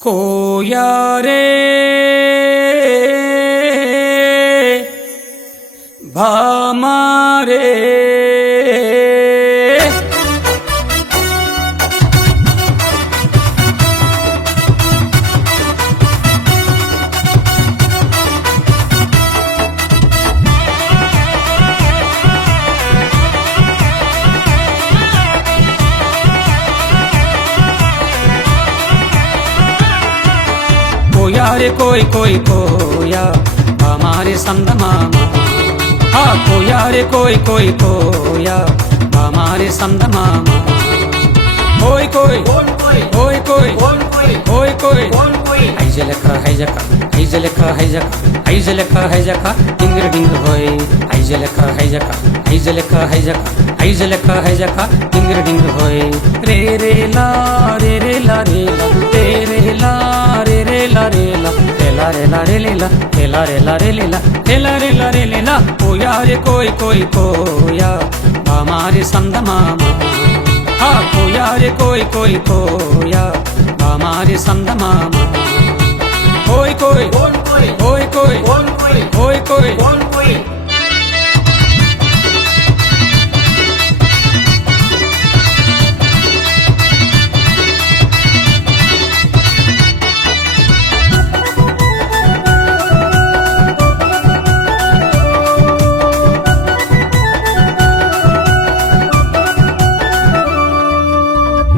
खोया रे भामा रे कोया रे कोई कोई कोया हमारे संद मामा। हाँ कोया रे कोई कोई कोया हमारे संद मामा। कोई कोई कोई कोई कोई कोई ऐजलका ऐजका ऐजलका ऐजका डिंगर डिंग होय। ऐजलका ऐजका ऐजलका डिंगर डिंग होय। रे रे ला रे रे ला रे ला रे ला रे रे ला रे ला ला रे ला रे ला ला रे ला रे ला ला रे ला रे ला। कोया रे कोई कोई कोया हमारे संद मामा। हाँ कोया रे कोई कोई कोया हमारे संद मामा। कोई कोई कोई कोई कोई कोई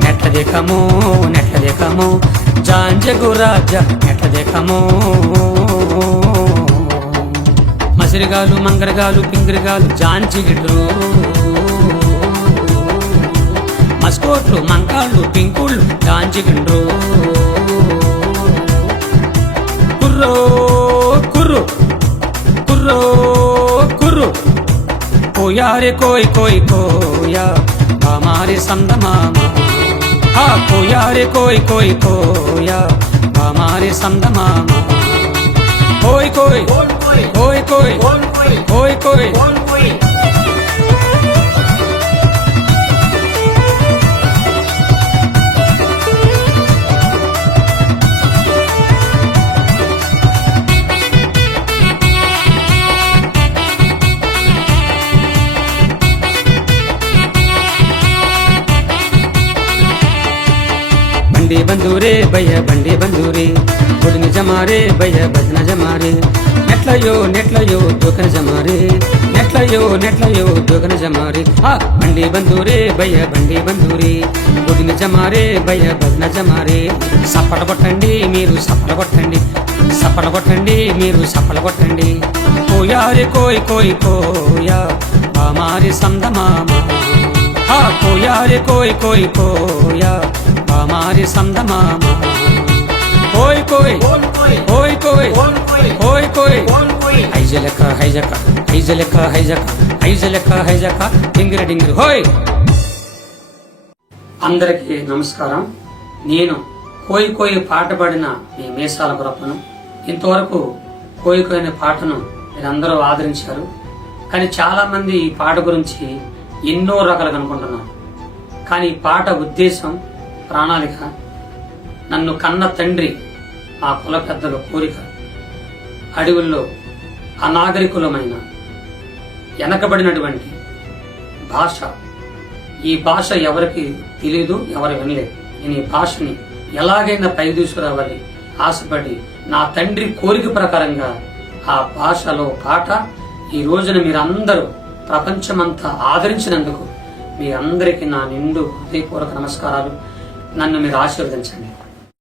నెట్ల దేఖమో జాంజగు రాజా నెట్ల దేఖమో। మసిరిగాలు మంగరగాలు పింగిరిగాలు జాంజిగిడ్రు మస్కోట్లు మంకాళ్ళు పింకుళ్ళు జాంజిగిండ్రు। కుర్రో కుర్రు కుర్రో కుర్రు కోయా రే కోई कोई कोया हमारे संद मामा। हाँ कोया रे कोई कोया हमारे संद मामा। कोई कोई कोई कोई कोई बंडी बंदूरे भैया बंडी बंदूरे बुड़न जमारे भैया भजन जमारे। नेट्लयो दोकन जमारे नेट्लयो दोकन जमारे। हाँ बंडी बंदूरे भैया बंडी बंदूरे बुड़न जमारे भैया भजन जमारे। सफल కొట్టండి మీరు సఫल కొట్టండి సఫल కొట్టండి మీరు సఫल కొట్టండి। కోయా రే కోई కోया हमारे संद मामा। हाँ कोया रे कोई कोया हमारे संद मामा। कोई कोई कोई ऐजलका ऐजका डिंगर डिंगर होय। అందరికీ నమస్కారం। నేను కోయి పాట పాడిన మీ మీసాల గురప్పను। ఇంతవరకు కోయి అనే పాటను మీరందరూ ఆదరించారు, కానీ చాలా మంది ఈ పాట గురించి ఎన్నో రకాలుగా అనుకుంటున్నారు। కానీ ఈ పాట ఉద్దేశం ప్రణాళిక నన్ను కన్న తండ్రి మా కుల పెద్దల కోరిక। అడవుల్లో అనాగరికులమైన వెనకబడినటువంటి భాష, ఈ భాష ఎవరికి తెలియదు, ఎవరు వినలేదు। నేను ఈ భాషని ఎలాగైనా పైకి తీసుకురావాలి ఆశపడి నా తండ్రి కోరిక ప్రకారంగా ఆ భాషలో పాట ఈ రోజున మీరందరూ ప్రపంచమంతా ఆదరించినందుకు మీ అందరికీ నా నిండు హృదయపూర్వక నమస్కారాలు। నన్ను మీరు ఆశీర్వదించండి।